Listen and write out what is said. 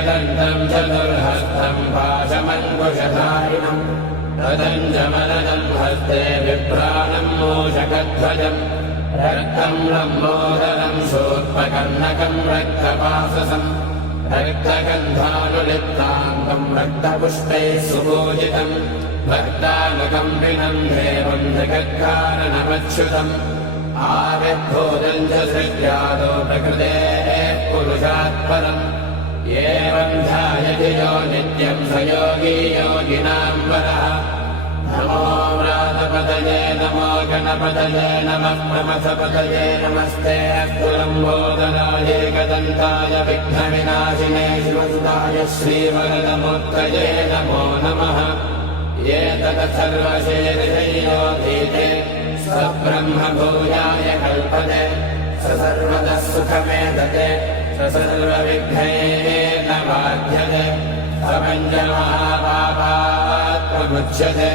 एकदन्तम् चतुर्हस्तम् पाशमङ्कुशधारिणम् तदञ्जमलदम् हस्ते बिभ्राणम् मूषकध्वजम् रक्तम् लम्बोदरम् शूर्पकर्णकम् रक्तपाशसम् रक्तगन्धानुलिप्ताङ्गम् रक्तपुष्पैः सुपूजितम् भक्तानुकम्पिनम् देवम् जगत्कारणमच्युतम् आविर्भूतम् च सृज्यादो प्रकृतेः पुरुषात् परम् एवम् ध्यायति यो नित्यम् स योगी योगिनाम् वरः नमो व्रातपतये नमो गणपतये नमः प्रमथपतये नमस्ते अस्तु लम्बोदराय एकदन्ताय विघ्नविनाशिने शिवसुताय श्रीवरदमूर्तये नमो नमः एतत् सर्वशीर्षयोधीते स्वब्रह्मभूयाय कल्पते स सर्वतः सुखमेधते स सर्वविघ्नैः न बाध्यते स पञ्चमहापापात् प्रमुच्यते।